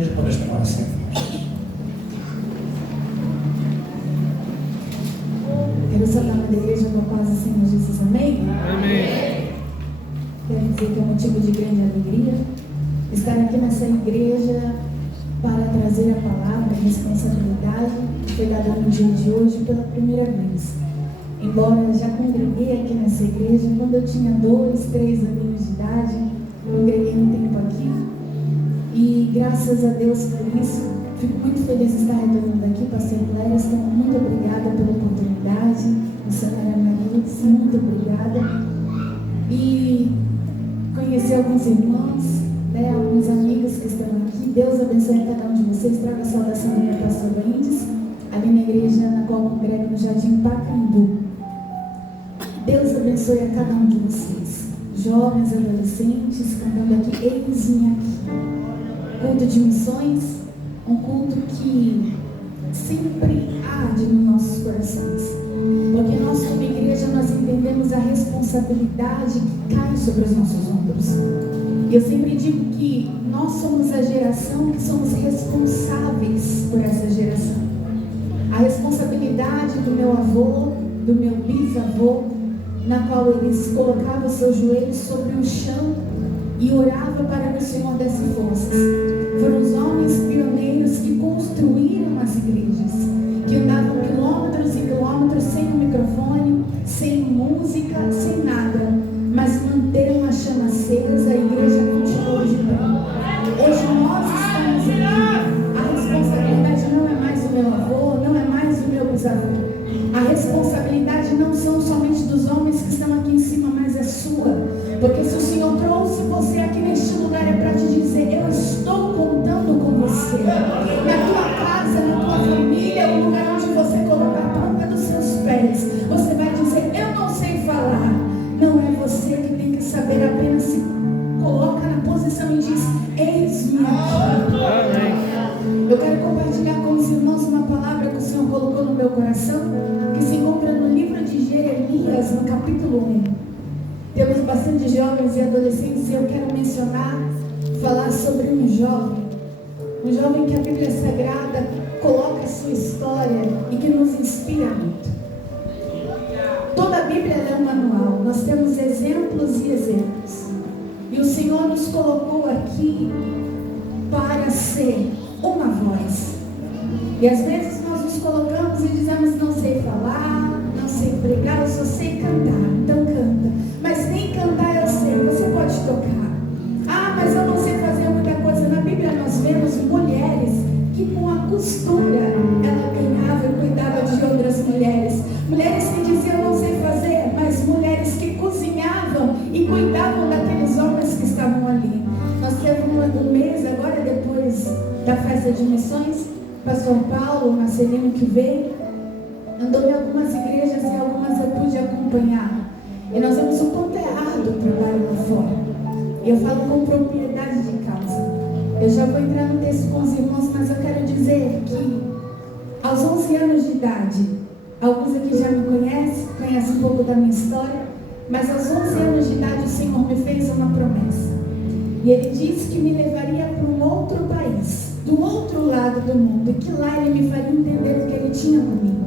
igreja pode estar assim. Quero saudar da igreja com a paz do Senhor Jesus, amém? Amém. Quero dizer que é motivo de grande alegria estar aqui nessa igreja para trazer a palavra, a responsabilidade que foi dada no dia de hoje pela primeira vez. Embora já congreguei aqui nessa igreja, quando eu tinha 2, 3 aninhos de idade, congreguei um tempo aqui. E graças a Deus por isso, fico muito feliz de estar retornando aqui, pastor Cléris, muito obrigada pela oportunidade, missionária Maria, muito obrigada. E conhecer alguns irmãos, alguns amigos que estão aqui. Deus abençoe a cada um de vocês. Traga a saudação do meu pastor Mendes, ali na igreja na qual congrego no Jardim Pacaembu. Deus abençoe a cada um de vocês, jovens, adolescentes, cantando aqui, eis-me aqui. Culto de missões, um culto que sempre arde nos nossos corações, porque nós como igreja nós entendemos a responsabilidade que cai sobre os nossos ombros. E eu sempre digo que nós somos a geração que somos responsáveis por essa geração. A responsabilidade do meu avô, do meu bisavô, na qual eles colocavam seus joelhos sobre o chão e oravam para que o Senhor desse forças. Foram os homens pioneiros que construíram as igrejas, que andavam quilômetros e quilômetros sem um microfone, sem música, sem nada, mas manteram a chama acesa. A igreja continuou de pé. Hoje nós estamos aqui. A responsabilidade não é mais do meu avô, não é mais do meu bisavô. A responsabilidade não são somente dos homens que estão aqui em cima, mas é sua. Porque se o Senhor trouxe você aqui neste lugar, é para te dizer: eu estou contando com você. Na tua casa, na tua família, o lugar onde você colocar a planta dos seus pés, você vai dizer: eu não sei falar. Não é você que tem que saber, apenas se coloca na posição e diz: eis-me aqui. Eu quero compartilhar com os irmãos uma palavra que o Senhor colocou no meu coração, que se encontra no livro de Jeremias, no capítulo 1. Temos bastante jovens e adolescentes e eu quero falar sobre um jovem que a Bíblia Sagrada coloca a sua história e que nos inspira muito. Toda a Bíblia é um manual, nós temos exemplos e exemplos. E o Senhor nos colocou aqui para ser uma voz. E às vezes nós nos colocamos e dizemos: não sei falar, não sei pregar, eu só sei cantar. Então canta. Mas nem cantar eu sei, você pode tocar. Ah, mas eu não sei fazer muita coisa. Na Bíblia nós vemos mulheres que com a costura ela ganhava e cuidava de outras mulheres. Mulheres que diziam: eu não sei fazer, mas mulheres que cozinhavam e cuidavam daqueles homens que estavam ali. Nós tivemos um mês agora, depois da festa de missões, pastor Paulo, o Marcelino que veio, andou em algumas igrejas e algumas eu pude acompanhar. E nós vemos o quanto é árduo o trabalho lá fora. E eu falo com propriedade de causa. Eu já vou entrar no texto com os irmãos, mas eu quero dizer que aos 11 anos de idade, alguns aqui já me conhecem um pouco da minha história, mas aos 11 anos de idade o Senhor me fez uma promessa. E Ele disse que me levaria para um outro país, do outro lado do mundo, e que lá Ele me faria entender o que Ele tinha comigo.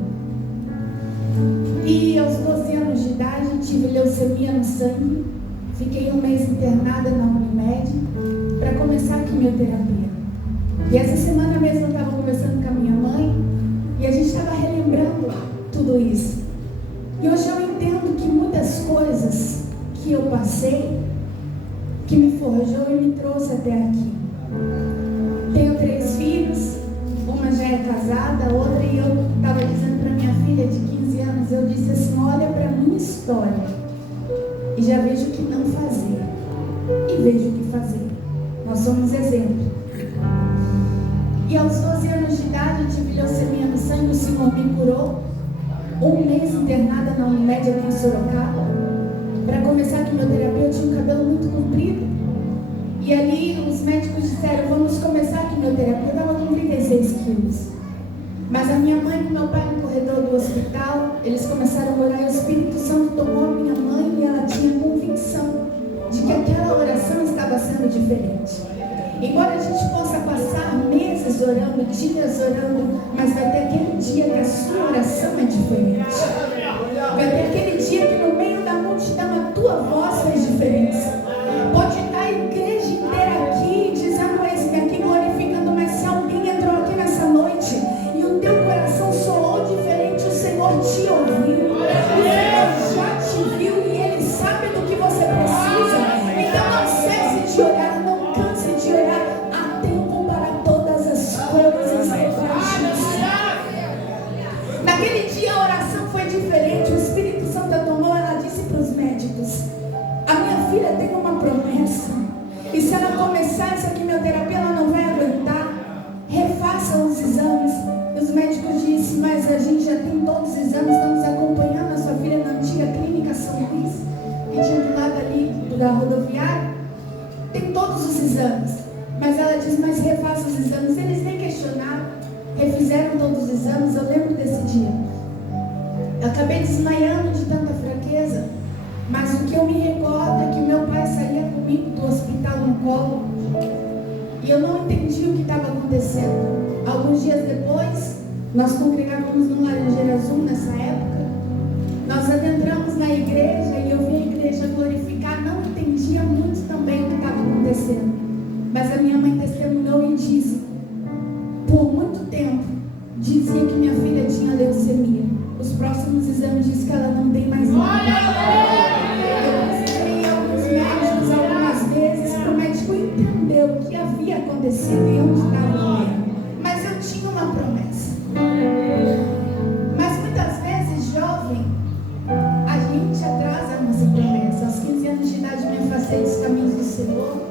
E aos 12 anos de idade tive leucemia no sangue, fiquei um mês internada na Unimed para começar a quimioterapia. E essa semana mesmo eu estava conversando com a minha mãe e a gente estava relembrando tudo isso. E hoje eu entendo que muitas coisas que eu passei, que me forjou e me trouxe até aqui. Tenho 3 filhos, uma já é casada, outra, e eu estava dizendo para minha filha de 15 anos, eu disse assim: olha para a minha história e já vejo o que não fazer e vejo o que fazer. Nós somos exemplo. E aos 12 anos de idade eu tive leucemia no sangue, o Senhor me curou. Um mês internada na Unimed aqui em Sorocaba. Para começar a quimioterapia eu tinha um cabelo muito comprido. E ali os médicos disseram: vamos começar a quimioterapia. Eu estava com 36 quilos. Mas a minha mãe e meu pai no corredor do hospital, eles começaram a orar e o Espírito Santo tomou a minha mãe e ela tinha convicção de que aquela oração estava sendo diferente. Embora a gente possa passar orando, dias orando, mas vai ter aquele dia que a sua oração é diferente. Vai ter aquele dia que no meio da multidão a tua voz faz diferença. Pode estar a igreja inteira aqui dizendo esse aqui glorificando, mas se alguém entrou aqui nessa noite e o teu coração soou diferente, o Senhor te ouviu. O Senhor já te viu e Ele sabe do que você precisa. Então não cesse de orar, não canse de orar. Há tempo para todas as coisas debaixo do céu. Naquele dia a oração foi diferente. O Espírito Santo tomou, ela disse para os médicos: a minha filha tem uma promessa, e se ela começar essa quimioterapia ela não vai aguentar, refaça os exames. Os médicos disseram: mas a gente já tem todos os exames, estamos acompanhando a sua filha na antiga clínica São Luís, que tinha do lado ali da rodoviária, tem todos os exames. Mas ela disse: mas refaça os exames. Eles nem questionaram, refizeram todos os exames. Eu lembro desse dia, eu acabei desmaiando de tanta fraqueza, mas o que eu me recordo é que meu pai saía comigo do hospital no colo, e eu não entendi o que estava acontecendo. Alguns dias depois, nós congregávamos no Laranjeira Azul nessa época. Nós adentramos na igreja e eu vi a igreja glorificar. Não entendia muito também o que estava acontecendo, mas a minha mãe testemunhou e disse: por muito tempo dizia que minha filha tinha leucemia. Os próximos exames dizem que ela não tem mais nada. Eu precisei alguns médicos algumas vezes para o médico entender o que havia acontecido e onde estava doendo. Mas eu tinha uma promessa. Mas muitas vezes, jovem, a gente atrasa a nossa promessa. Aos 15 anos de idade me afastei dos caminhos do Senhor.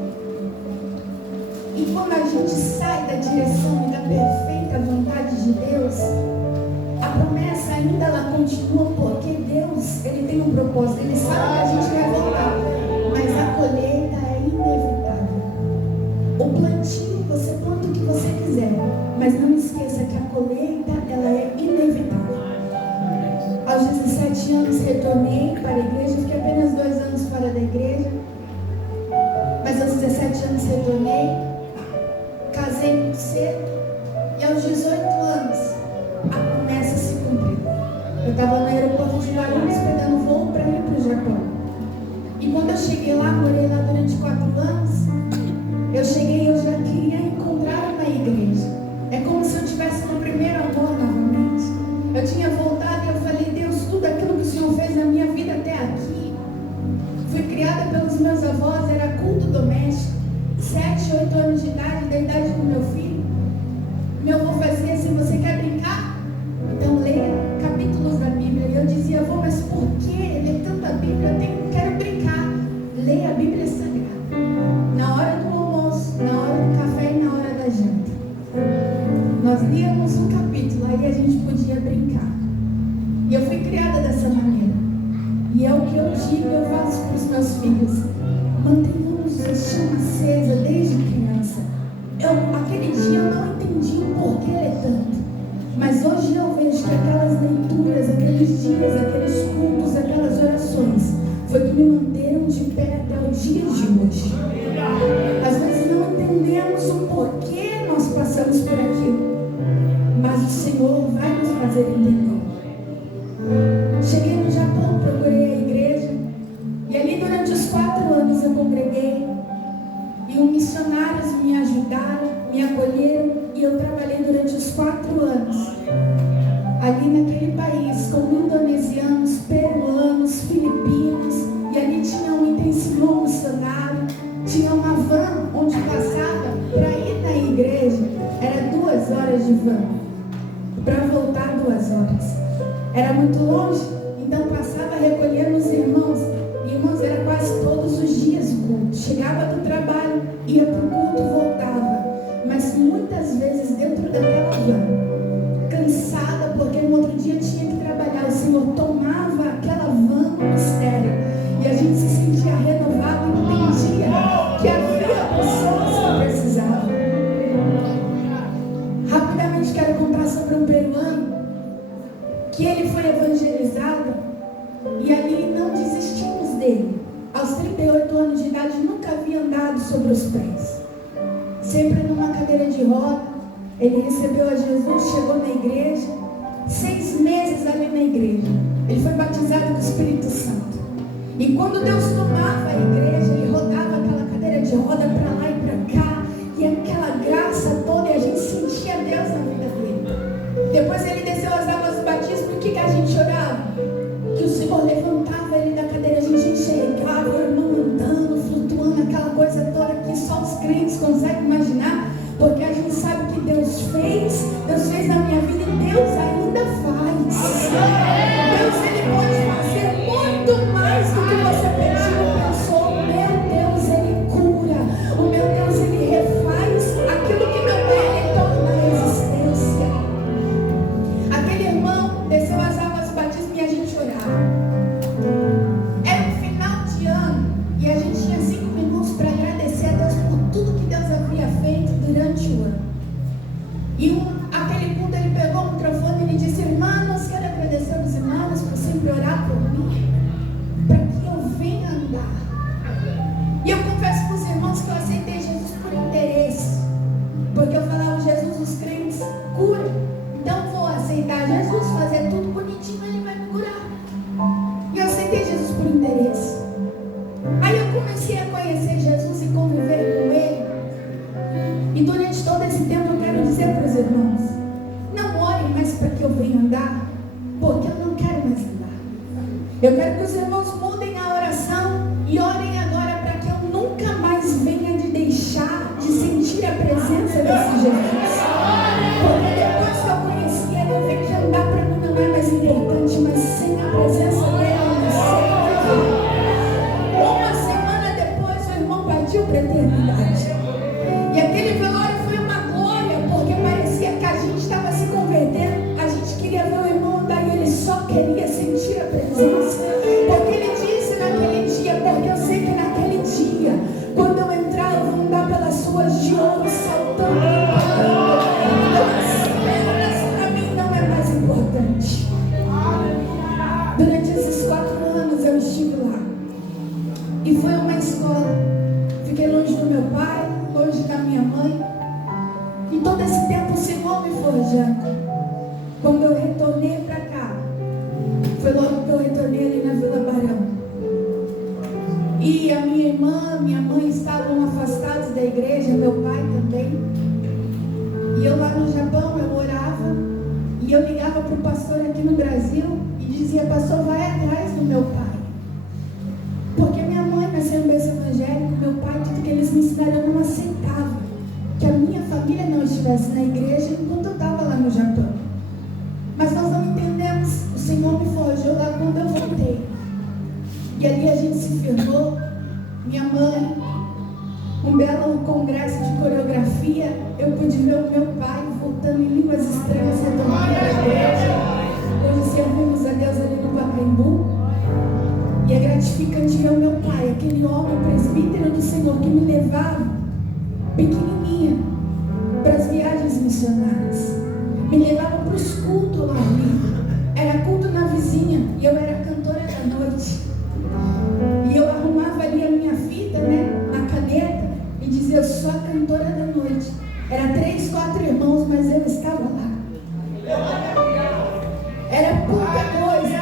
E quando a gente sai da direção e da perfeita vontade de Deus, a promessa ainda ela continua, porque Deus, Ele tem um propósito. Ele sabe que a gente vai voltar, mas a colheita é inevitável. O plantio, você planta o que você quiser, mas não esqueça que a colheita ela é inevitável. Aos 17 anos retornei para a igreja, fiquei apenas 2 anos fora da igreja, mas aos 17 anos retornei, casei muito cedo, e aos 18 anos a promessa se cumpriu. Eu estava no aeroporto de Guarulhos pegando voo para ir para o Japão. E quando eu cheguei lá, morei lá durante 4 anos, eu cheguei e eu já queria encontrar uma igreja. É como se eu estivesse no primeiro amor novamente. Eu tinha voltado e eu falei: Deus, tudo aquilo que o Senhor fez na minha vida até aqui. Fui criada pelos meus avós, era culto doméstico. 7, 8 anos de idade, da idade do meu filho. Meu avô fazia assim: você quer brincar? Então leia capítulos da Bíblia. E eu dizia: avô, mas por que ler tanta Bíblia? Eu quero brincar. Leia a Bíblia Sagrada. Na hora do almoço, na hora do café e na hora da janta. Nós líamos um capítulo, aí a gente podia brincar. E eu fui criada dessa maneira. E é o que eu digo e eu faço para os meus filhos: mantenhamos a chama acesa desde criança. Aquele dia eu não entendi o porquê ler tanto, mas hoje eu vejo que aquelas leituras, aqueles dias, aqueles cultos, aquelas orações foi que me manteram de pé até o dia de hoje. Às vezes não entendemos o porquê nós passamos por aquilo, mas o Senhor vai nos fazer entender. Cheguei no Japão, procurei a igreja, e ali durante os 4 anos eu congreguei, e os missionários me ajudaram, me acolheram, e eu trabalhei durante os 4 anos ali naquele país com indonesianos, peruanos, filipinos, e ali tinha um intensivão missionário, tinha uma van onde passava para ir na igreja, era 2 horas de van, para voltar 2 horas, era muito longe, então passava recolhendo os irmãos. Irmãos, era quase todos os dias o culto. Chegava do trabalho, ia para o culto, voltava. Mas muitas vezes dentro daquela van, cansada, porque no outro dia tinha que trabalhar, o Senhor tomava aquela van no mistério. E a gente se sentia renovado e entendia que havia pessoas que precisavam. Rapidamente quero contar sobre um peruano, que ele foi evangelizado, e ali não desistimos dele. Aos 38 anos de idade, nunca havia andado sobre os pés. Sempre numa cadeira de roda, Ele recebeu a Jesus, chegou na igreja, 6 meses ali na igreja. Ele foi batizado com o Espírito Santo. E quando Deus tomava a igreja, ele rodava aquela cadeira de roda para lá e para cá, e aquela graça toda, e a gente sentia Deus na vida dele. Depois ele desceu as águas do batismo, e o que a gente orava? Que o Senhor levantava ele da cadeira, a gente enxergava o irmão andando, flutuando, aquela coisa toda que só os crentes conseguem imaginar, porque a gente sabe que Deus fez na minha vida e Deus ainda faz. Deus, ele pode fazer muito mais do que você pediu ou pensou. O meu Deus, ele cura. O meu Deus, ele refaz aquilo que não é, ele torna a existência. Aquele irmão desceu as águas do batismo e a gente orava. Era um final de ano e a gente tinha 5 minutos para agradecer a Deus por tudo que Deus havia feito durante o ano. E aquele culto, ele pegou o microfone e ele disse: irmãos, quero agradecer aos irmãos por sempre orar por mim, para que eu venha andar. E eu confesso para os irmãos que eu aceitei Jesus por interesse, porque eu falava: Jesus, os crentes cura, então vou aceitar Jesus, fazer tudo bonitinho, ele vai me curar. E eu aceitei Jesus por interesse. Aí eu comecei a conhecer Jesus e conviver com ele. E durante todo esse tempo eu quero dizer para os irmãos: não orem mais para que eu venha andar, porque eu não quero mais andar. Eu quero que os irmãos mudem a oração e orem agora para que eu nunca mais venha de deixar de sentir a presença desse Jesus. Porque depois que eu conheci ele, eu vi que andar para mim não é mais importante, mas sem a presença dele eu não sei viver. Uma semana depois o irmão partiu para a eternidade. E aquele velório foi uma glória, porque parecia que a gente estava se convertendo. A gente queria ver o irmão andar e ele só queria sentir a presença. Porque ele disse naquele dia: porque eu sei que naquele dia, quando eu entrar, eu vou andar pelas ruas de ouro, saltando e pulando. Então as pernas para mim não é mais importante. Durante esses 4 anos eu estive lá. E foi uma escola. Fiquei longe do meu pai, longe da minha mãe, e todo esse tempo o Senhor me forjando. Quando eu retornei para cá, foi logo que eu retornei ali na Vila Barão, e a minha irmã, minha mãe estavam afastados da igreja, meu pai também, e eu lá no Japão, eu orava, e eu ligava para o pastor aqui no Brasil, e dizia: pastor, vai atrás do meu pai, porque minha mãe nasceu em berço evangélico, meu pai, tudo que eles me ensinaram, eu não aceitava que a minha família não estivesse na igreja enquanto eu estava lá no Japão. Mas nós não entendemos, o Senhor me forjou lá quando eu voltei. E ali a gente se firmou, minha mãe, um belo congresso de coreografia, eu pude ver o meu pai voltando em línguas estranhas, retornando à igreja. Hoje servimos a Deus ali no Pacaembu. E é gratificante ver o meu pai, aquele homem presbítero do Senhor, que me levava pequenininha para as viagens missionárias, me levava para os cultos lá ali. Era culto na vizinha e eu era cantora da noite, e eu arrumava ali a minha fita, na caneta, e dizia: eu sou a cantora da noite. Era 3, 4 irmãos, mas eu estava lá. Era pouca coisa.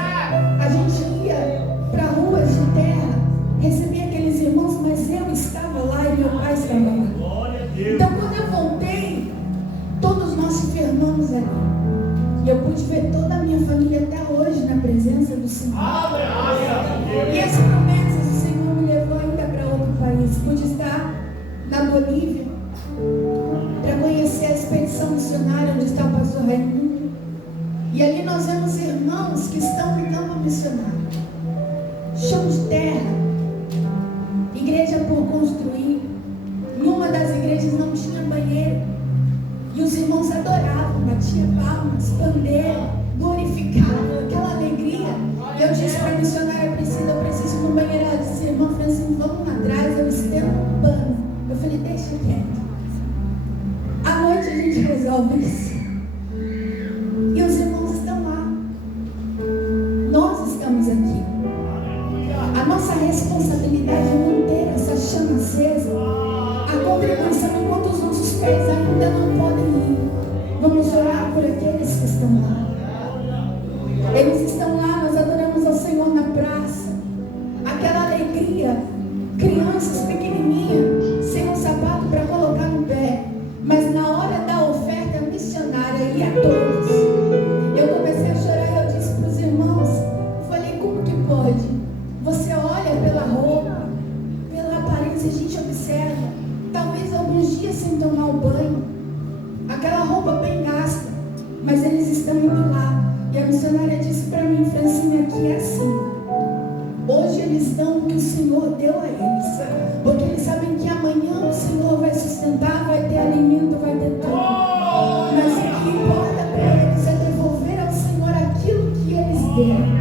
A gente ia para ruas de terra, recebia aqueles irmãos, mas eu estava lá e meu pai estava lá. Então quando eu voltei, todos nós se firmamos ali. E eu pude ver toda a minha família até hoje na presença do Senhor. E as promessas, o Senhor me levou ainda para outro país. Pude estar na Bolívia para conhecer a expedição missionária onde está o pastor Raimundo. E ali nós vemos irmãos que estão no campo missionário. Chão de terra, igreja por construir. Em uma das igrejas não tinha banheiro, e os irmãos adoravam, batiam palmas, pandeiro, glorificavam, aquela alegria. E eu disse para a missionária: Priscila, eu preciso ir no banheiro. Ela disse: irmã Francine, vamos lá atrás, eu estendo um pano. Eu falei: deixa quieto, à noite a gente resolve isso. E os irmãos estão lá, nós estamos aqui. A nossa responsabilidade é manter essa chama acesa, a contribuição enquanto os nossos pés ainda não podem ir. Vamos orar por aqueles que estão lá. Eles estão lá, nós adoramos ao Senhor na praça. Aquela alegria, crianças pequenininhas, sem um sapato para colocar no pé. Mas na hora da oferta missionária, ia todos. Eu comecei a chorar e eu disse para os irmãos, falei, como que pode? Você olha pela roupa, pela aparência, a gente observa. Talvez alguns dias sem tomar o banho, aquela roupa bem gasta, mas eles estão indo lá. E a missionária disse para mim, Francine, aqui é assim. Hoje eles dão o que o Senhor deu a eles, porque eles sabem que amanhã o Senhor vai sustentar, vai ter alimento, vai ter tudo. Mas o que importa para eles é devolver ao Senhor aquilo que eles deram.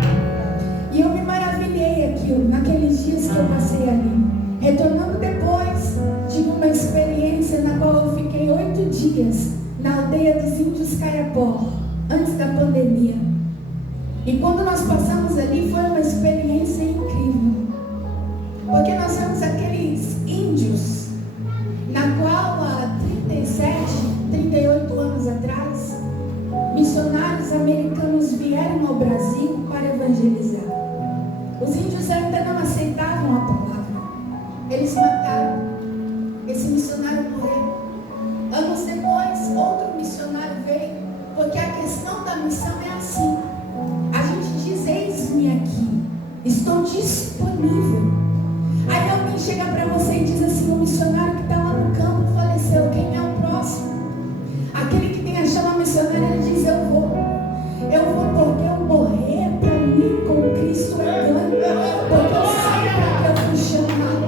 E eu me maravilhei aquilo, naqueles dias que eu passei ali. Retornando depois de uma experiência na qual eu fiquei 8 dias na aldeia dos índios Caiapó, antes da pandemia. E quando nós passamos ali, foi uma experiência incrível. Porque nós vemos aqueles índios, na qual há 37, 38 anos atrás, missionários americanos vieram ao Brasil para evangelizar. Os índios ainda não aceitavam a palavra. Eles mataram. Esse missionário morreu. Anos depois, outro missionário veio, porque a questão da missão é assim. A gente diz, eis-me aqui, estou disponível. Aí alguém chega para você e diz assim, o missionário que está lá no campo faleceu, quem é o próximo? Aquele que tem a chama missionária, ele diz, eu vou porque eu morrer para mim com Cristo é ganho, porque eu sei para que eu fui chamado.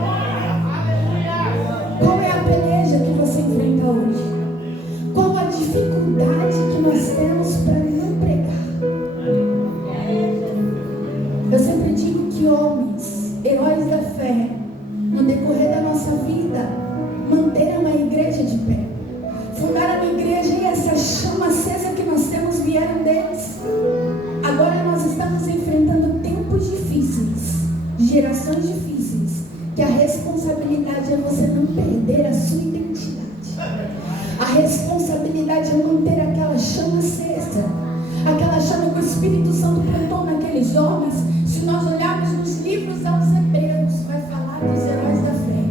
Qual é a peleja que você enfrenta hoje? Qual a dificuldade que nós temos para não pregar? Eu sempre digo que homens, heróis da fé, no decorrer da nossa vida, manteram a igreja de pé. Fundaram a igreja e essa chama acesa que nós temos vieram deles. Agora nós estamos enfrentando tempos difíceis, gerações difíceis, que a responsabilidade é você não perder a sua identidade. A responsabilidade é manter aquela chama acesa, aquela chama que o Espírito Santo plantou naqueles homens. Se nós olharmos nos livros aos Hebreus, vai falar dos heróis da fé,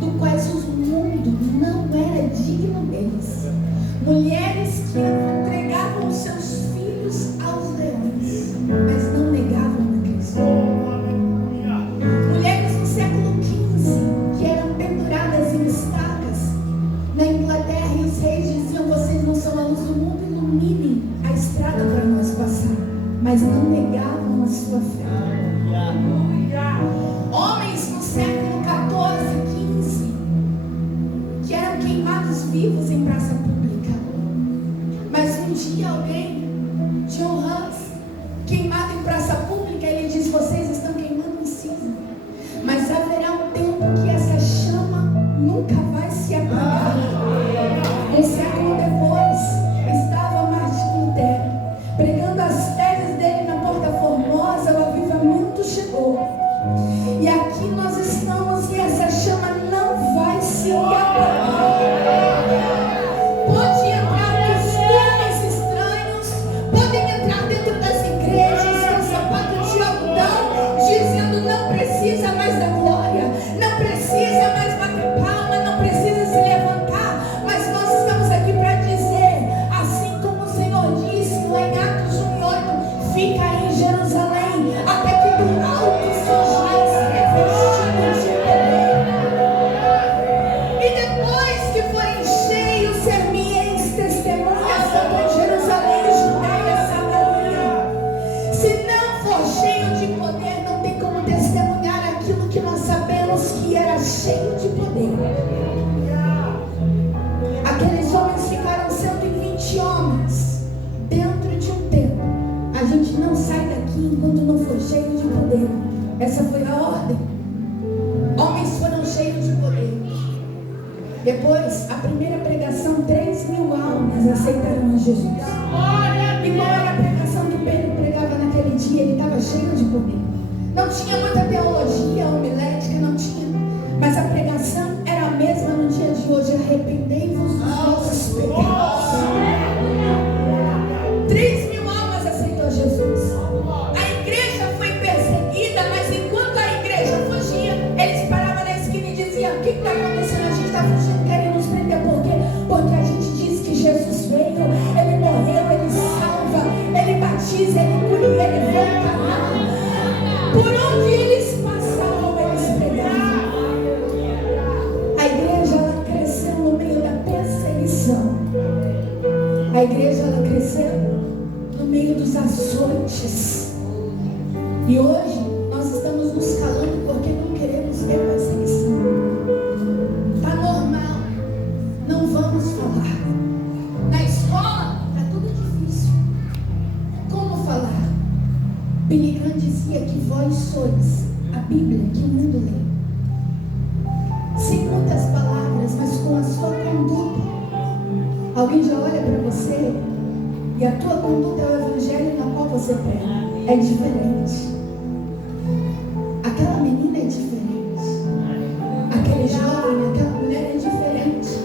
do quais o mundo não era digno deles. Mulheres que entregavam os seus filhos aos leões, mas não negavam a Cristo. Mulheres no século XV que eram penduradas em estacas na Inglaterra, e os reis diziam, vocês não são a luz do mundo, iluminem a estrada para nós passar, mas não negavam a sua fé. Homens no século XIV, XV que eram queimados vivos em praça pública, mas um dia alguém, John Hans, queimado em praça pública, ele diz, vocês estão queimando em cinza, mas haverá um tempo que essa chama nunca vai se apagar. Um século depois, estava Martim Lutero pregando as teses dele na Porta Formosa, o avivamento chegou. E aqui nós estamos e essa chama não vai se apagar. Pode entrar costumes estranhos, podem entrar dentro das igrejas com sapato de algodão, dizendo não precisa mais da glória, não precisa mais bater palma, não precisa se levantar, mas nós estamos aqui para dizer, assim como o Senhor disse lá em Atos 1:8, fica aí em Jerusalém, até que do alto sejais revestidos de poder. E depois que forem cheios, ser-me-eis testemunhas, tanto em Jerusalém, Judeia, Samaria. Se não for cheio de poder, não tem como testemunhar aquilo que nós sabemos que era cheio de poder. Aqueles homens ficaram 120 homens dentro de um templo. A gente não sai daqui enquanto não for cheio de poder. Essa foi a ordem. Homens foram cheios de poder. Depois, a primeira pregação, 3.000 almas aceitaram a Jesus. E qual era a pregação que Pedro pregava naquele dia? Ele estava cheio de poder. Não tinha muita teologia homilética, não tinha. Mas a pregação era a mesma no dia de hoje. Arrependei-vos dos vossos pecados. mortes. E hoje nós estamos nos calando porque não queremos ver perseguição. Está normal, não vamos falar. Na escola está tudo difícil. Como falar? Billy Graham dizia que vós sois a Bíblia que o mundo lê. Sem muitas palavras, mas com a sua conduta. Alguém já olha para você e a tua conduta é o evangelho na qual você prega. É diferente. Aquela menina é diferente. Aquele jovem, aquela mulher é diferente.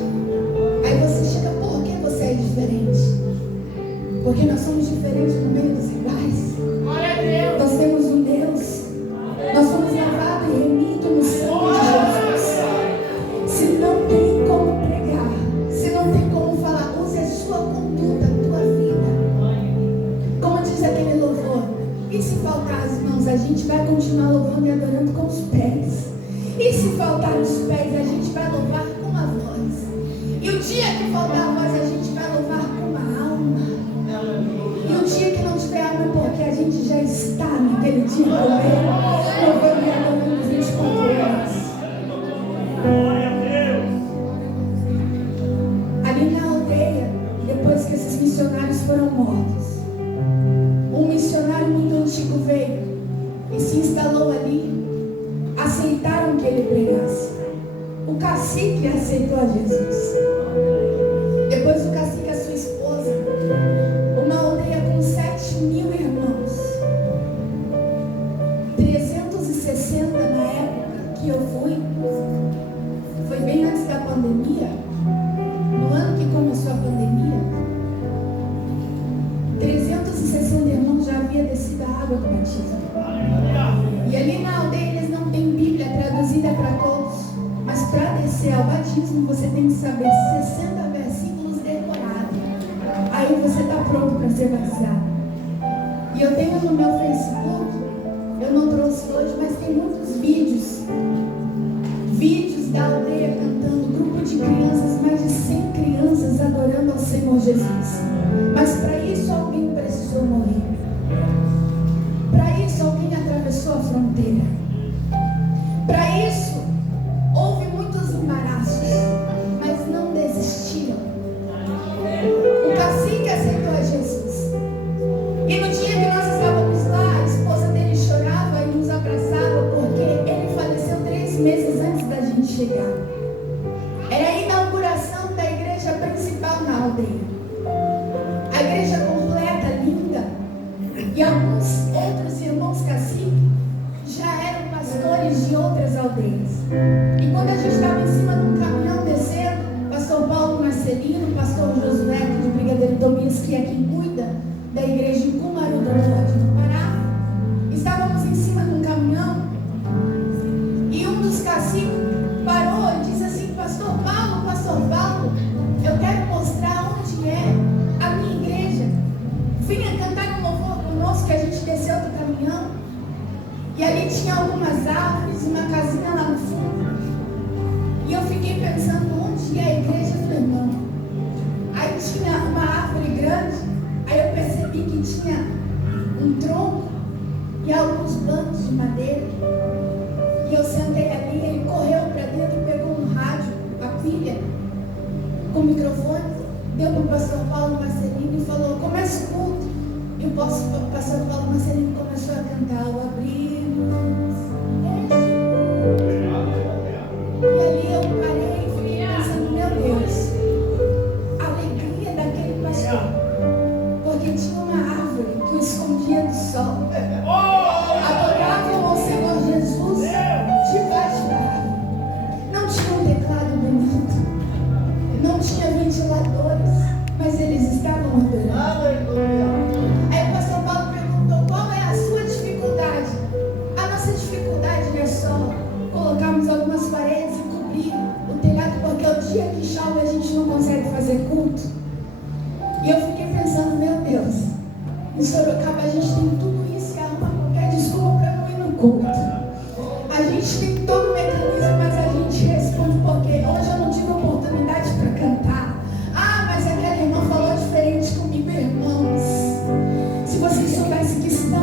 Aí você chega, por que você é diferente? Porque nós somos diferentes no meio dos iguais. Glória a Deus. Nós temos um Deus. Nós somos lavados e remidos no sangue de Jesus. Se não tem como pregar, se não tem como falar, use a sua conduta, a tua vida. Como diz aquele louvor, e se faltar as mãos, a gente vai continuar louvando e adorando com os pés. E se faltar os pés, a gente vai louvar com a voz. E o dia que faltar a voz, a gente vai louvar com a alma. E o dia que não tiver alma, porque a gente já está naquele dia também, louvando e adorando 24 horas. Ali na aldeia, depois que esses missionários foram mortos, um missionário muito antigo veio e se instalou ali. Aceitaram que ele pregasse. O cacique aceitou a Jesus. Depois o cacique e a sua esposa, uma aldeia com 7.000 irmãos, 360 na época que eu fui, foi bem antes da pandemia. No ano que começou a pandemia, 360 irmãos já havia descido a água do batismo. E ali na aldeia eles não têm Bíblia traduzida para todos, mas para descer ao batismo você tem que saber 60 versículos decorados. Aí você está pronto para ser batizado. E eu tenho no meu Facebook, eu não trouxe hoje, mas tem muitos vídeos da aldeia cantando, grupo de crianças, mais de 100 crianças adorando ao Senhor Jesus. Mas para isso alguém precisou morrer. Para isso alguém atravessou a fronteira. Para isso houve muitos embaraços, mas não desistiram. O cacique aceitou a Jesus. E no dia que nós estávamos lá, a esposa dele chorava e nos abraçava, porque ele faleceu 3 meses antes da gente chegar. Era a inauguração da igreja principal na aldeia. A igreja completa, linda. E alguns outros irmãos caciques já eram pastores de outras aldeias. E quando a gente estava em cima de um caminhão descendo, pastor Paulo Marcelino, pastor Josué de Brigadeiro Tobias, que é quem cuida da igreja em Cumaru do Norte, no Pará, estávamos em cima de um caminhão e um dos caciques parou e disse assim: Pastor Paulo, eu quero mostrar onde é a minha igreja. Vinha cantar um louvor conosco, que a gente desceu do caminhão. E ali tinha algumas árvores, uma casinha lá no fundo. E eu fiquei pensando, onde é a igreja do irmão? Aí tinha uma árvore grande, aí eu percebi que tinha um tronco e alguns bancos de madeira. E eu sentei ali, ele correu para dentro, pegou um rádio, a pilha, com o microfone, deu para o pastor Paulo Marcelino e falou: começa o culto. E o pastor Paulo Marcelino começou a cantar o Abrimos. E ali eu parei e fiquei pensando: meu Deus, a alegria daquele pastor, porque tinha uma árvore que o escondia do sol. Adoravam ao Senhor Jesus debaixo da árvore. Não tinha um teclado bonito, não tinha ventiladores, mas eles estavam adorando. Aí o pastor Paulo perguntou: qual é a sua dificuldade? A nossa dificuldade é só colocarmos algumas paredes e cobrir o telhado, porque o dia que chove a gente não consegue fazer culto. E eu fiquei pensando: meu Deus, em Sorocaba a gente tem tudo isso e arruma qualquer desculpa para não ir no culto. A gente tem todo o mecanismo, mas a gente responde porque hoje eu não tive oportunidade para cantar. Ah, mas aquela irmã falou diferente comigo, irmãos. Se vocês soubessem que está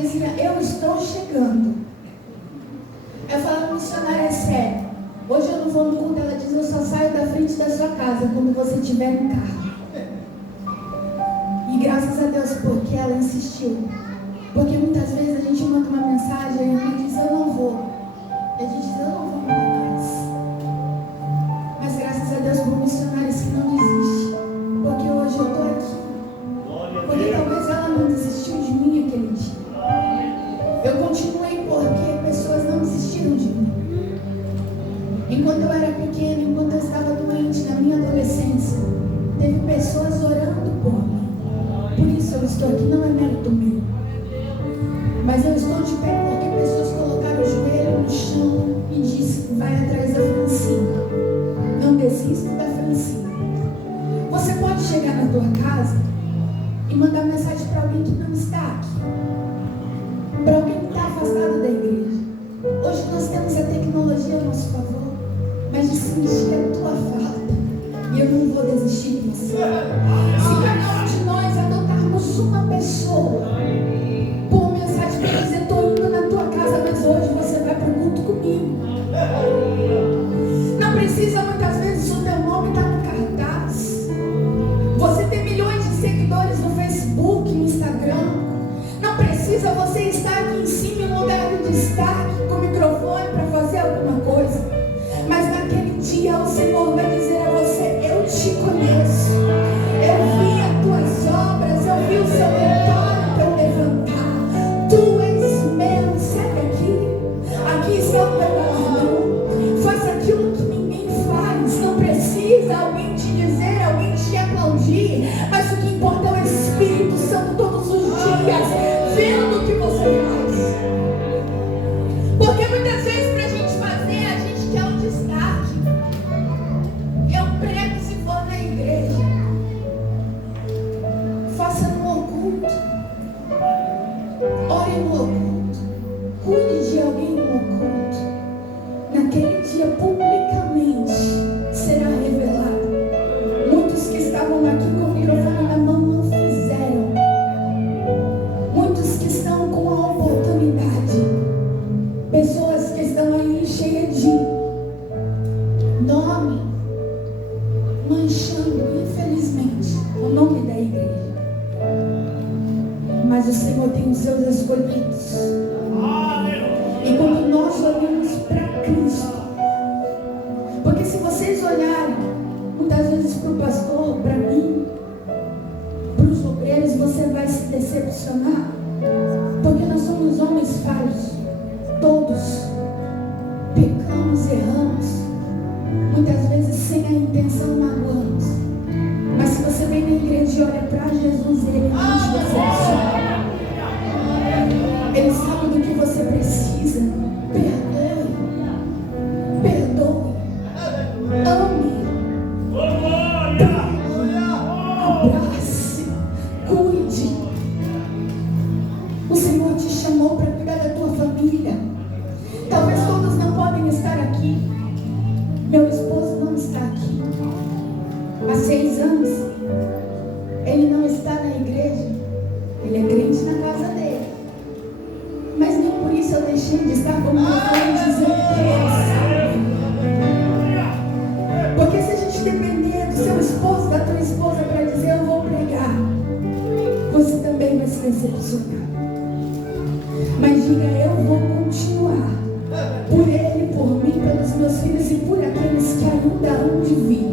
dizia, eu estou chegando. Eu falava, missionária, é sério. Hoje eu não vou no culto, ela diz, eu só saio da frente da sua casa quando você estiver no carro. E graças a Deus, porque ela insistiu. Porque muitas vezes a gente manda uma mensagem e a irmã diz, eu não vou. E a gente diz, eu não vou mandar mais. Mas graças a Deus por missionários que não desistem. Porque hoje eu estou aqui. Porque talvez ela não desistiu de mim aquele dia. Eu continuei porque pessoas não desistiram de mim. Enquanto eu era pequena, enquanto eu estava doente na minha adolescência, teve pessoas orando por mim. Por isso eu estou aqui, não é mérito meu. Mas eu estou de pé porque pessoas colocaram o joelho no chão e disseram, vai atrás da Francine. Não desista da Francine. Você pode chegar na tua casa e mandar mensagem para alguém que não está aqui. Para alguém que está afastado da igreja. Hoje nós temos a tecnologia a nosso favor. Mas de sentir a tua falta. E eu não vou desistir de você. Se cada um de nós adotarmos uma pessoa por mensagem para dizer, estou indo na tua casa, mas hoje você vai para o culto comigo. Não precisa muitas vezes o teu nome estar no cartaz. Você tem milhões de seguidores no Facebook, no Instagram. Não precisa você estar aqui em cima em um lugar de destaque com o microfone para fazer alguma coisa. Mas naquele dia o Senhor vai dizer a você, eu te conheço. Eu vi as tuas obras, eu vi o seu vitória para eu levantar. Tu és meu, segue aqui. Aqui está o teu galardão. Faça aquilo que ninguém faz. Não precisa alguém te dizer, alguém te aplaudir. Mas o que importa é o Espírito Santo todos os dias, vendo o que você faz. Porque muitas vezes para a gente fazer, a gente quer um destaque. Eu prego se for na igreja. Faça no oculto. Ore no oculto. Cuide de alguém no oculto. Naquele dia, publicamente, será revelado. Muitos que estavam aqui com o microfone na mão não fizeram. Muitos que estão com a oportunidade. Pessoas que estão aí cheias de nome, manchando, infelizmente, o nome da igreja. Mas o Senhor tem os seus escolhidos. E quando nós olhamos para Cristo, porque se vocês olharem, muitas vezes para o pastor, para mim, para os obreiros, você vai se decepcionar. Porque nós somos homens falhos. Todos pecamos, erramos, muitas vezes sem a intenção magoamos. Mas se você vem na igreja e olha para Jesus, Ele não te decepciona. Ele sabe do que você precisa. Perdoe, ame, abrace, cuide. O Senhor te chamou para cuidar da tua família. Talvez todos não podem estar aqui. Meu esposo não está aqui. Há 6 anos. Ele não está na igreja. Ele é crente na casa dele. Mas nem por isso eu deixei de estar com o microfone dizendo que ele sabe. Porque se a gente depender do seu esposo, da tua esposa para dizer eu vou pregar, você também vai se decepcionar. Mas diga, eu vou continuar. Por ele, por mim, pelos meus filhos e por aqueles que ainda hão de vir.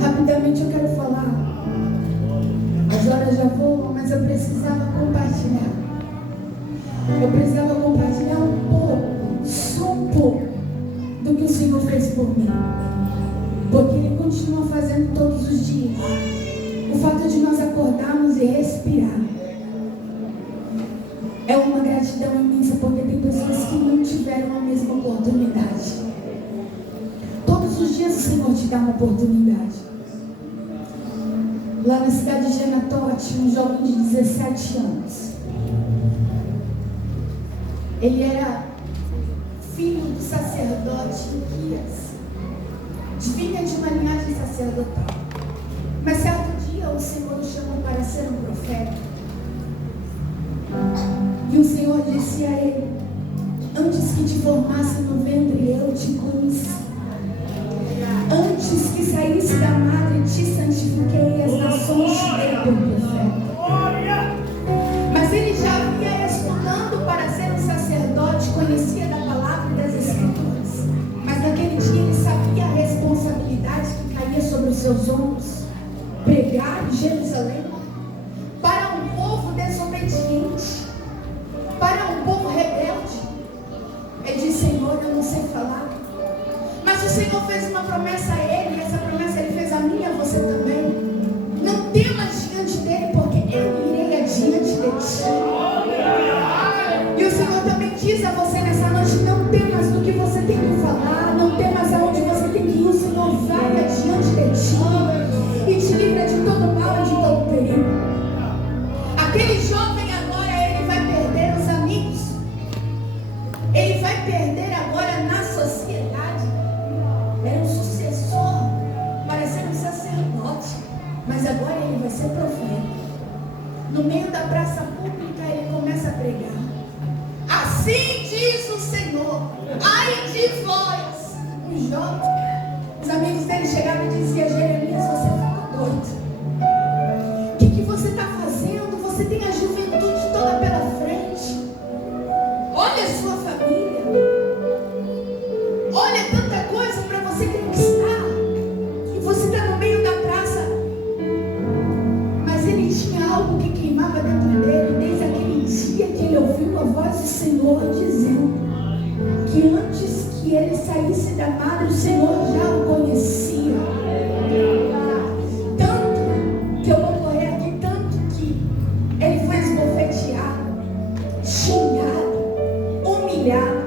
Rapidamente eu quero falar. As horas já voam, mas eu precisava compartilhar. Eu precisava compartilhar um pouco, só um pouco, do que o Senhor fez por mim. Porque Ele continua fazendo todos os dias. O fato de nós acordarmos e respirar é uma gratidão imensa, porque tem pessoas que não tiveram a mesma oportunidade. Todos os dias o Senhor te dá uma oportunidade. Lá na cidade de Anatote, um jovem de 17 anos. Ele era filho do sacerdote Quias. Vinha de uma linhagem sacerdotal. Mas certo dia profeta. E o Senhor disse a ele: antes que te formasse no ventre, eu te conheci. Antes que saísse da madre, te santifiquei, e as nações te dei por profeta. Mas ele já vinha estudando para ser um sacerdote, conhecia da palavra e das escrituras. Mas naquele dia ele sabia a responsabilidade que caía sobre os seus ombros. Pregar em Jerusalém para um povo desobediente, para um povo rebelde. Ele disse: Senhor, eu não sei falar. Mas o Senhor fez uma promessa a ele, e essa promessa ele fez a mim e a você também. Não temas diante dele, porque eu irei adiante de ti. E o Senhor também diz a você nessa noite: não temas do que você tem que falar, não temas aonde você tem que ir. O Senhor vai adiante de ti e te livra de todo mal e de todo perigo. Aquele jovem agora, ele vai perder os amigos, ele vai perder agora na sociedade. Era um sucessor para ser um sacerdote, mas agora ele vai ser profeta. No meio da praça pública ele começa a pregar: assim diz o Senhor, ai de vós, os jovens. Os amigos dele chegavam e diziam: Jeremias, você ficou doido. O que você está fazendo? Você tem a juventude toda pela frente. Olha a sua família. Olha tanta coisa para você conquistar. E você está no meio da praça. Mas ele tinha algo que queimava dentro dele. Desde aquele dia que ele ouviu a voz do Senhor dizendo que antes que ele saísse da madre, o Senhor já o conhecia. Tanto que eu vou correr aqui, tanto que ele foi esbofeteado, xingado, humilhado,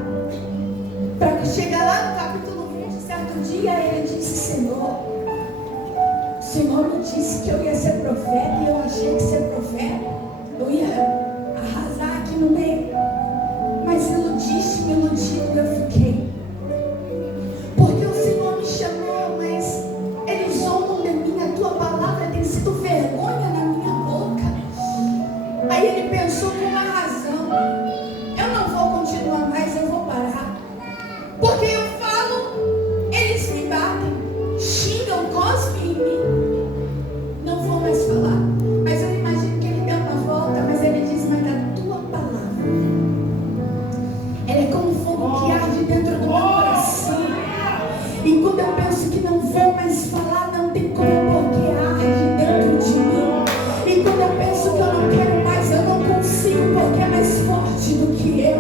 para que chegar lá no capítulo 20, certo dia ele disse: Senhor, o Senhor me disse que eu ia ser profeta, e eu achei que ser profeta eu ia arrasar aqui no meio, mas iludiste-me, iludido eu fiquei. Porque o Senhor me chamou, mas eles zombam de mim, a tua palavra tem sido vergonha na minha boca. Aí ele pensou com uma razão: eu não vou continuar mais, eu vou parar. Porque eu falo, eles me batem, xingam, cospem em mim. Não vou mais falar. Mas eu imagino que ele deu uma volta, mas ele diz: mas a tua palavra, ela é como fogo que arde dentro do meu coração. E quando eu penso que não vou mais falar, não tem como, porque arde dentro de mim. E quando eu penso que eu não quero mais, eu não consigo, porque é mais forte do que eu.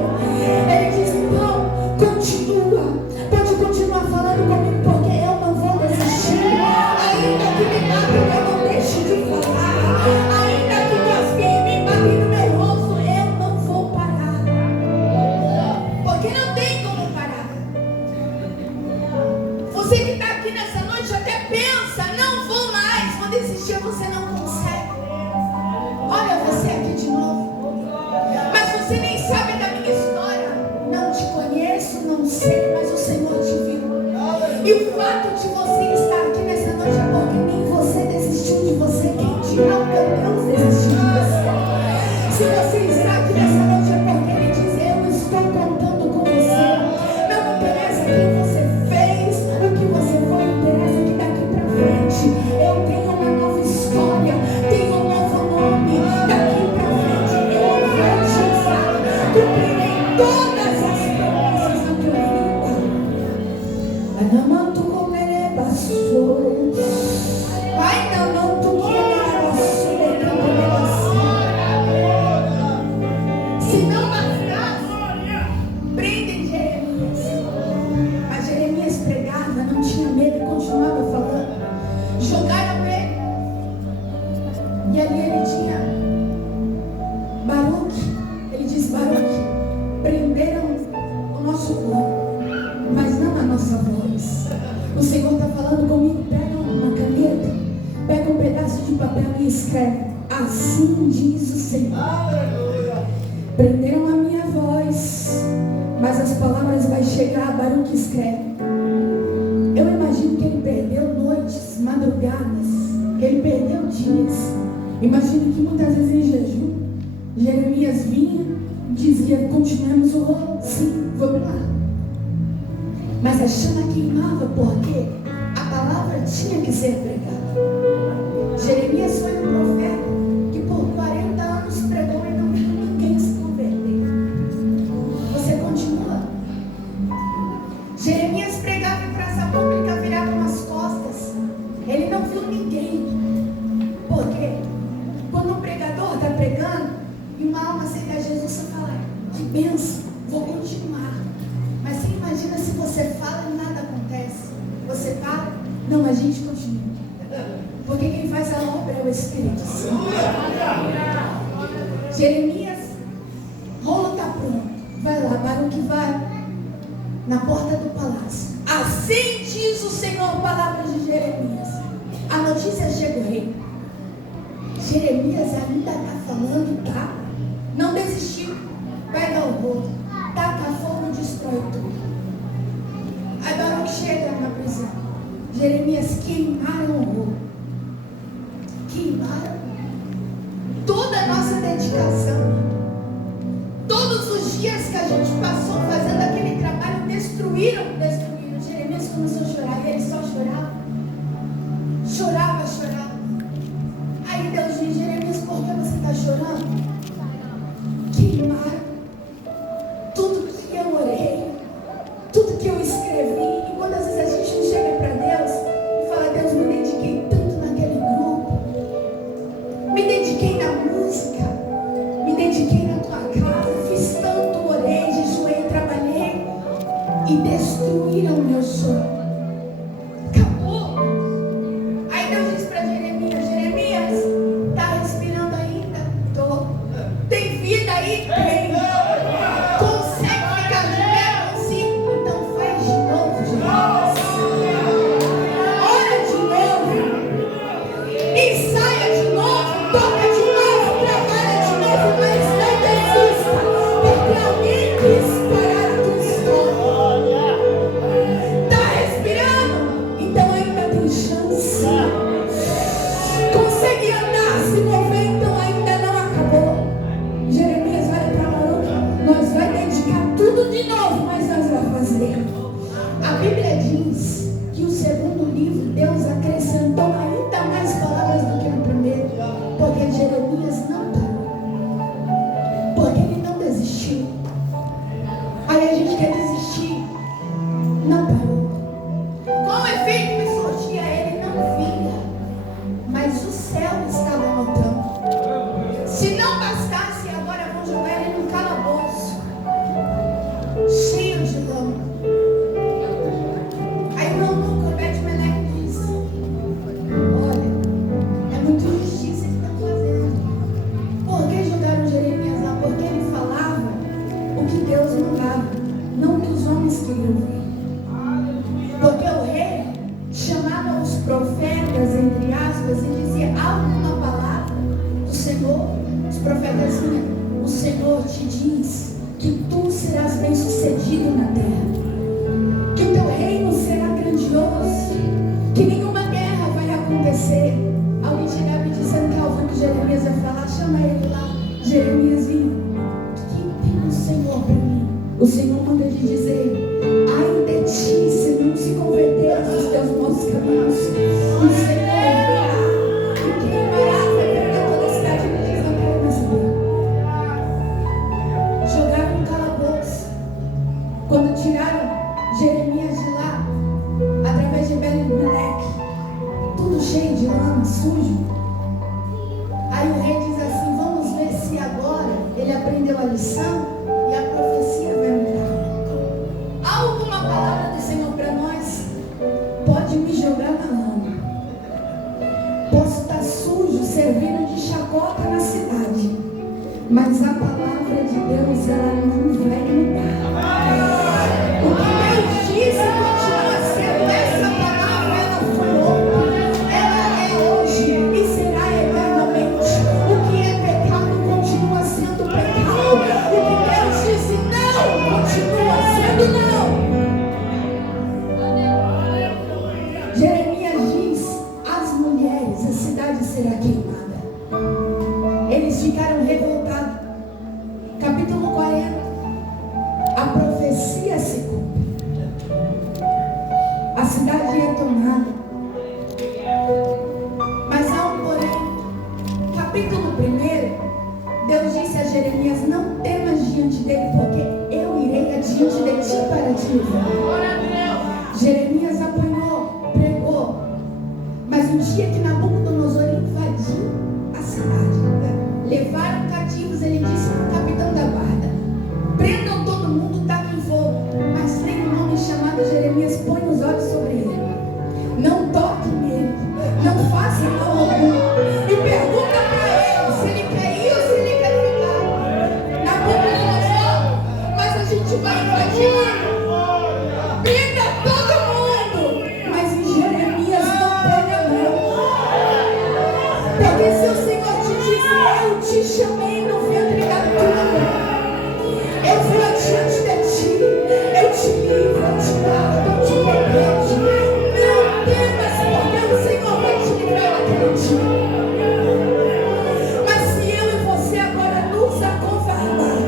Ele diz: não, continua, pode continuar falando comigo, porque eu não vou desistir. Ainda que me matem, eu não deixo de falar. Ainda que cospem me batem no meu rosto, eu não vou parar. Porque não tem como parar. Você que está aqui nessa noite até pensa: não vou mais, vou desistir, você não consegue. Olha você aqui de novo. Mas você nem sabe da minha história. Não te conheço, não sei, mas o Senhor te viu. E o fato de você estar aqui nessa noite é porque nem você desistiu de você. Quem dirá o meu Deus desistiu de você? Se você está aqui nessa noite é porque Ele diz: eu estou contando com você. Não interessa quem você fez, o que você foi, interessa que daqui para frente eu tenho uma nova história, tenho um novo nome. Daqui para frente eu vou te usar, cumprirei todas as promessas na tua vida. Anamantu comere passou. Ai, não, tu que era passou, se não bastasse, prendem Jeremias. Mas Jeremias pregava, não tinha medo e continuava falando. Jogaram ele. E ali ele tinha Baruque. Ele diz: Baruque, prenderam o nosso corpo, mas não a nossa voz. O Senhor está falando comigo: pega uma caneta, pega um pedaço de papel e escreve: assim diz o Senhor. Prenderam a minha voz, mas as palavras vai chegar a Baruque, escreve. Eu imagino que ele perdeu noites, madrugadas, que ele perdeu dias. Imagino que muitas vezes em jejum, Jeremias vinha e dizia: continuemos o rolo? Sim, vamos lá. Mas a chama queimava porque a palavra tinha que ser pregada. Jeremias foi um profeta que por 40 anos pregou e não viu ninguém se converter. Você continua? Jeremias pregava em praça pública, virava as costas. Ele não viu ninguém. Por quê? Quando o pregador está pregando e uma alma aceita Jesus, você fala: que bênção, vou continuar. Mas você imagina se você fala e nada acontece. Você para? Não, a gente continua. Porque quem faz a obra é o Espírito Santo. Jeremias, rolo está pronto. Vai lá, Baruque vai na porta do palácio. Assim diz o Senhor, palavras de Jeremias. A notícia chega ao rei. Jeremias ainda está falando, tá? Não desistiu. Pega o rolo, taca fogo, destrói tudo. Aí Baruque chega na prisão. Jeremias, queimaram o rolo. Queimaram toda a nossa dedicação. Todos os dias que a gente passou fazendo aquele trabalho, destruíram. Jeremias começou a chorar e ele só chorava. Chorava. Aí Deus diz: Jeremias, por que você está chorando? Queimaram tudo que eu orei, tudo que eu escrevi. E quantas vezes a gente não chega para Deus e fala: Deus, me dediquei tanto naquele grupo, me dediquei na música, me dediquei na tua casa, fiz tanto, orei, jejuei, trabalhei, e destruíram o meu sonho. Acabou. Aí Deus diz para Jeremias: Jeremias, está respirando ainda? Tô. Tem vida aí? Tem. Consegue ficar de pé? Consigo. Então faz de novo, Jeremias. Ora de novo. Ensaia de novo. Toca de novo. Trabalha de novo. Mas não desista. Porque alguém quis parar a tua história. Está respirando? Então ainda tem chance. Consegue andar, se mover, então ainda não acabou. Jeremias vai para Baruque: nós vai dedicar tudo de novo, mas nós vamos fazer. A Bíblia diz que o segundo livro Deus acrescentou ainda mais palavras do que no primeiro, porque Jeremias não parou, porque ele não desistiu. Aí a gente quer desistir, não parou. Com efeito que surgia, ele não vinha, mas o céu estava notando. Se não bastasse, agora vão jogar ele no calabouço, cheio de lama. Aí o eunuco Bet-Meleque disse: olha, é muito injustiça que estão fazendo. Por que jogaram Jeremias lá? Porque ele falava o que Deus mandava, não o que os homens queriam ver. Porque o rei chamava os profetas, entre aspas, e dizia: há alguma palavra do Senhor? Os profetas diziam: o Senhor te diz que tu serás bem sucedido na terra, que o teu reino será grandioso, que nenhuma guerra vai acontecer. Alguém chegava me dizendo que ao ouvir que Jeremias ia falar: chama ele lá. Jeremias vinha: o que tem o Senhor para mim? O Senhor manda lhe dizer: ai de ti, se não se converteres dos teus maus caminhos, o Senhor virá e queimará, vai perder toda a cidade. Ele diz: não quero mais saber. Jogaram no calabouço. Quando tiraram Jeremias de lá, através de Bet-Meleque, tudo cheio de lama, sujo. Aí o rei diz assim: vamos ver se agora ele aprendeu a lição e a profecia vai mudar. Há alguma palavra do Senhor para nós? Pode me jogar na lama. Posso estar sujo, servindo de chacota na cidade, mas a palavra de Deus, ela não vai mudar. O que Deus disse continua sendo essa palavra. Ela foi ontem, ela é hoje e será eternamente. O que é pecado continua sendo pecado. O que Deus disse não continua sendo não. Jeremias diz às mulheres, a cidade Eles ficaram revoltados. Capítulo 40. A profecia se cumpre. A cidade é tomada. Mas há um porém. Capítulo 1. Deus disse a Jeremias: não temas diante dele, porque eu irei adiante de ti para te livrar. Jeremias apanhou, pregou. Mas no dia que Nabucodonosor invadiu a cidade, levaram cativos, ele disse para o capitão da guarda: prendam todo mundo, taquem fogo. Mas tem um homem chamado Jeremias, põe os olhos sobre ele. Não toque nele, não faça mal algum. E pergunta para ele se ele quer ir ou se ele quer ficar. Nabucodonosor, mas a gente vai invadir. Prenda todo mundo. Mas em Jeremias não põe a mão. Porque se o Senhor te disse: eu te chamei no ventre da tua mãe, eu vou adiante de ti, eu te livro, eu te guardo, eu te protejo. Não temas, porque o Senhor vai te livrar naquele dia. Mas se eu e você agora nos acovardar,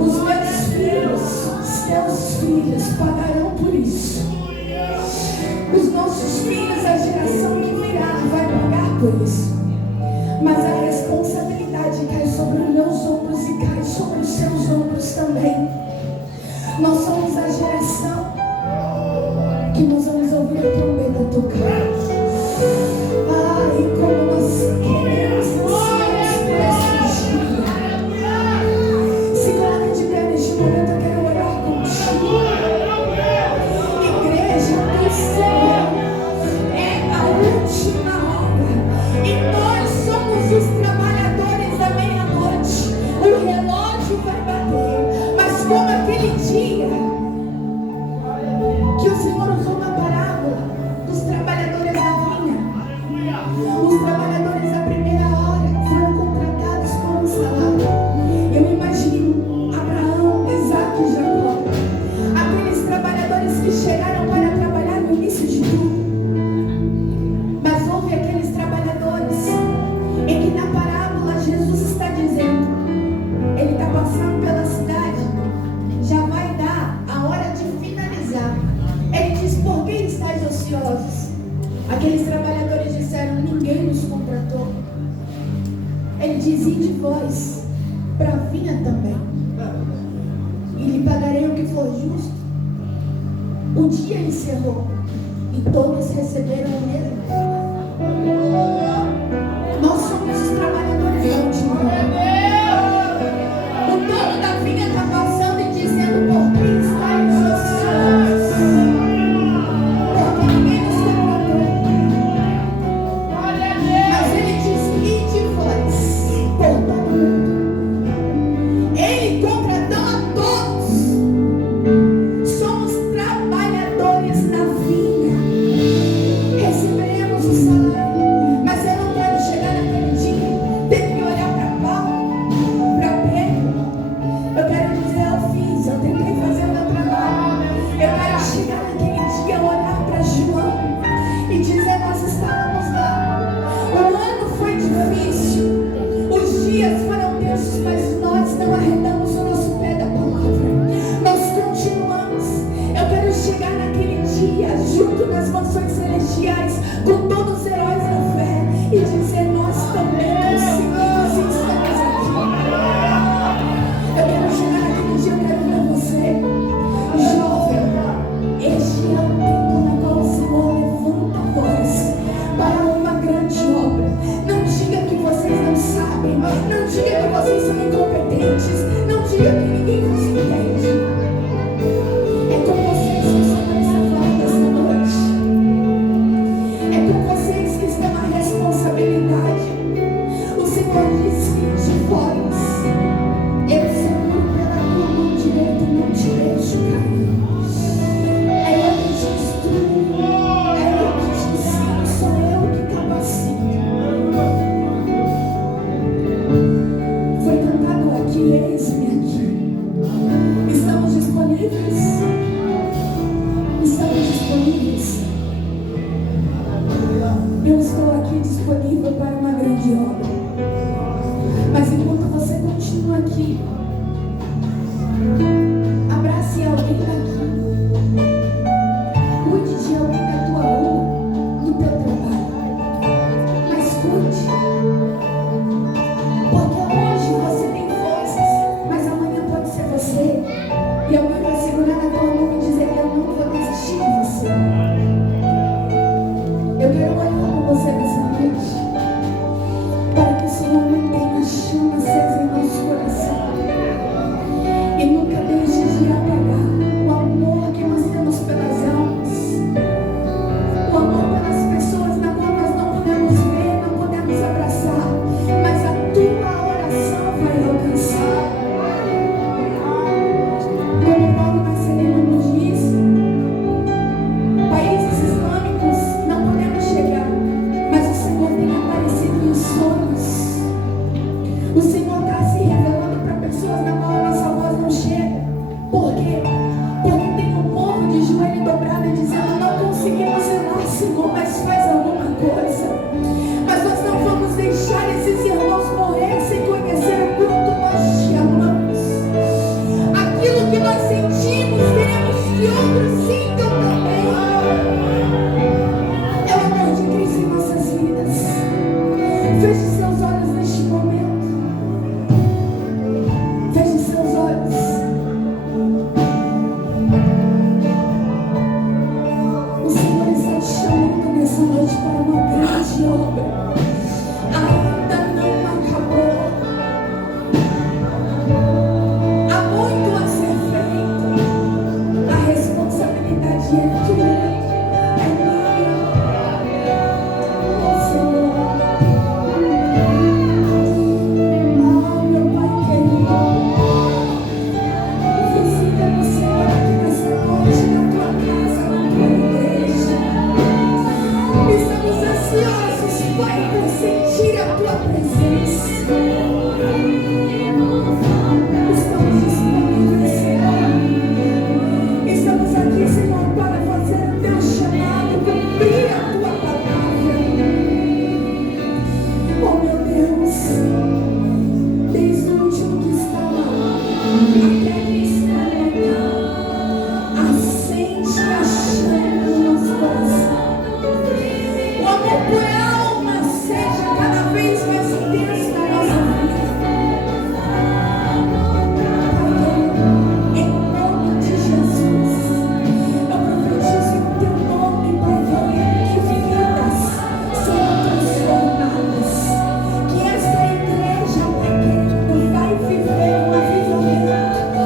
os meus filhos, seus filhos pagarão por isso. Os nossos filhos, a geração que virá, vai pagar por isso. Mas a responsabilidade cai sobre os meus ombros e cai sobre os seus ombros também. Nós somos a geração que nós vamos ouvir a trombeta tocar. E como nós queremos ansiamos por esse dia. Se coloque de pé neste momento, eu quero orar contigo. Igreja do Senhor é a última hora. E nós somos os trabalhadores da meia-noite. O relógio vai bater. Mas como aquele dia que o Senhor usou na parábola dos trabalhadores da vinha. Os trabalhadores da primeira hora foram contratados com um salário. Eu imagino Abraão, Isaac e Jacó. Aqueles trabalhadores que chegaram para trabalhar no início de tudo. Mas houve aqueles trabalhadores em que na parábola Jesus está dizendo, ele está passando pela cidade, já vai dar a hora de finalizar. Ele diz: por que estáis ociosos? Aqueles trabalhadores disseram: ninguém nos contratou. Ele diz: ide vós para a vinha também, e lhe pagarei o que for justo. O dia encerrou e todos receberam o mesmo. Nós somos os trabalhadores da última hora. O dono da vinha está passando e dizendo: por que estáis ociosos? Porque ninguém nos contratou. Mas ele diz: ide vós por todo mundo. Ele contratou a todos. Somos trabalhadores na vinha. Receberemos o salário. Mas eu não quero chegar naquele dia, ter que olhar para Paulo, para Pedro. Eu quero dizer: eu fiz, eu tentei fazer o meu trabalho. Eu quero chegar naquele dia, olhar para João e dizer: nós estávamos lá. O ano foi difícil, os dias foram tensos, mas nós não arredamos o nosso pé da palavra. Nós continuamos. Eu quero chegar naquele dia, junto nas mansões celestiais, com todos os heróis da fé, e dizer: nós também conseguimos e estamos aqui. Eu quero chegar naquele dia, eu quero ver você, jovem. Este é o tempo no qual o Senhor levanta a voz para uma grande obra. Não diga que vocês não sabem, não diga que vocês são incompetentes, não diga que ninguém vos entende. É com vocês que o Senhor está falando esta noite. É com vocês daqui. Abrace alguém daqui. Cuide de alguém da tua rua, do teu trabalho. Mas cuide. Porque hoje você tem forças, mas amanhã pode ser você. E alguém vai segurar na tua mão e dizer: eu não vou desistir de você. Eu quero orar com você nessa noite, para que o Senhor mantenha a chama acesa em nosso coração e nunca deixe de apagar o amor que nós temos pelas almas, o amor pelas pessoas na qual nós não podemos ver, não podemos abraçar, mas a tua oração vai alcançar. Como Paulo Marcelino nos diz, países islâmicos não podemos chegar, mas o Senhor tem aparecido em sonhos. O Senhor está se revelando para pessoas na qual a nossa voz não chega. Por quê? Porque tem um povo de joelho dobrado e dizendo: não conseguimos ir lá, Senhor, mas faz alguma coisa. Mas nós não vamos deixar esses irmãos morrer sem conhecer o quanto nós te amamos. Aquilo que nós sentimos, queremos que outros sintam também. É o amor de Cristo em nossas vidas. Feche seus olhos neste momento. Feche seus olhos. O Senhor está te chamando nessa noite para uma grande obra. Ainda não acabou. Há muito a ser feito. A responsabilidade é tua, é minha. Oh, Senhor. Meu Pai querido, visita-nos, Senhor, aqui nessa noite, na tua casa, na tua igreja. Estamos ansiosos, Pai, por sentir a tua presença. Estamos disponíveis, Senhor. Estamos aqui, Senhor, para fazer o teu chamado, cumprir a tua palavra. Oh, meu Deus, desde o último que está lá até que está aqui, acende a chama no nosso coração. O amor por alma seja cada vez mais intenso na nossa vida. Em nome de Jesus, eu profetizo em teu nome, Pai querido, que vidas serão transformadas, que esta igreja, Pai querido, vai viver um avivamento.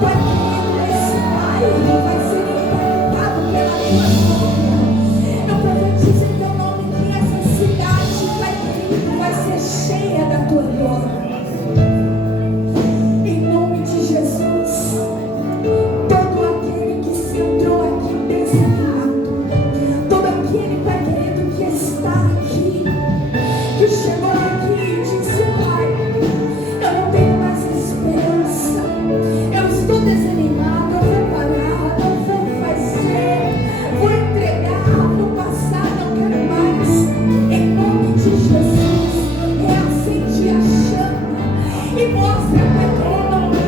Pai querido, esse bairro vai ser impactado pela tua glória. Eu profetizo em teu nome que essa cidade, Pai querido, vai ser cheia da tua glória. Em nome de Jesus, todo aquele que se entrou aqui desanimado, todo aquele, Pai querido, que está aqui, que chegou aqui e disse: Pai, eu não tenho mais esperança, eu estou desanimado, eu vou parar, eu vou fazer, vou entregar, vou passar, não quero mais. Em nome de Jesus, reacende a chama e mostra, Pai querido,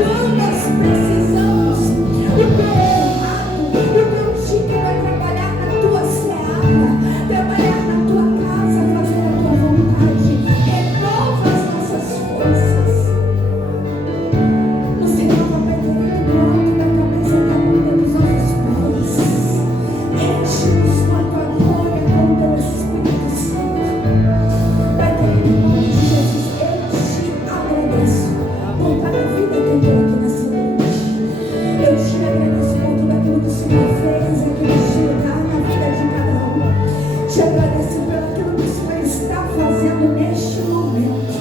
onde nós precisamos. O teu errado, o teu time vai trabalhar na tua seara, trabalhar na tua casa, fazer a tua vontade. Renova as nossas forças. Nos renova, Pai querido, do alto da cabeça até a ponta dos nossos pés. Enche-nos com a tua glória, com o teu Espírito Santo. Pai querido, em nome de Jesus, eu te agradeço por cada vida que entrou aqui nessa noite. Eu te agradeço por tudo aquilo que o Senhor fez aqui neste lugar, na vida de cada um. Te agradeço pelo aquilo que o Senhor está fazendo neste momento,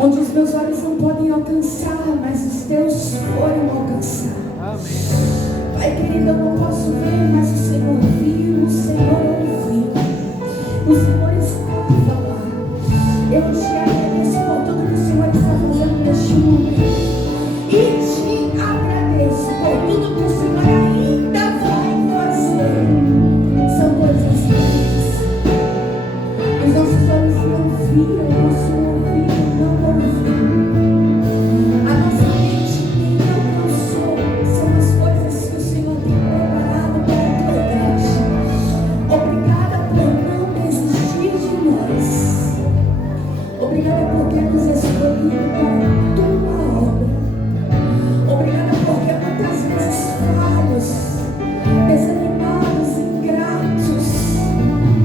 onde os meus olhos não podem alcançar, mas os teus foram alcançar. Pai querido, eu não posso ver, mas o Senhor viu, o Senhor ouviu, o Senhor estava lá. Eu te agradeço por tudo que o Senhor está fazendo neste momento. E te agradeço por tudo que o Senhor ainda vai fazer. São coisas grandes. Os nossos olhos não viram, o nosso ouvido não ouviu. Obrigada por ter nos escolhido para a tua obra. Obrigada porque muitas vezes falhos, desanimados, ingratos,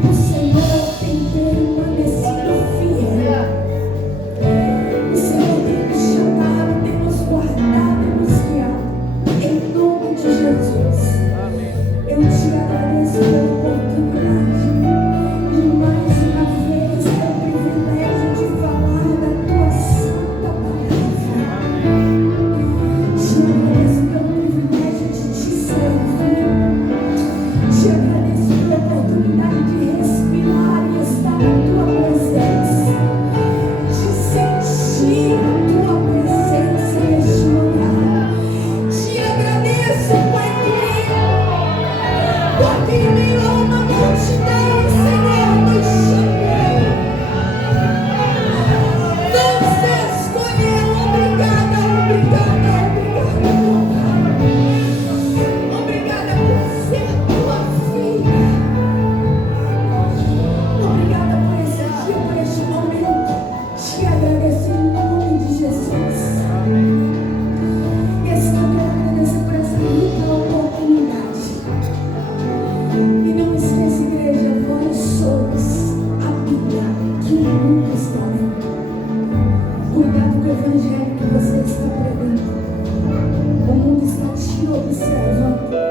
o Senhor tem permanecido fiel. O Senhor tem nos chamado, tem nos guardado e nos guiado. Em nome de Jesus. Eu te agradeço pela oportunidade de mais uma vez ter o privilégio de falar da tua santa palavra. Te agradeço pelo privilégio de te servir. Te agradeço pela oportunidade de respirar e estar na tua presença. De sentir a tua presença neste lugar. Te agradeço, Pai querido, porque em meio a uma multidão, Senhor, nos chamou. Nos escolheu. Obrigada, obrigada, obrigada, Pai. Obrigada por ser tua filha. Obrigada por esse dia, por este momento. Te agradeço em nome de Jesus. E assim eu quero agradecer por essa rica oportunidade. E não esqueça, igreja, vós sois a Bíblia que o mundo está lendo. Cuidado com o evangelho que você está pregando. O mundo está te observando.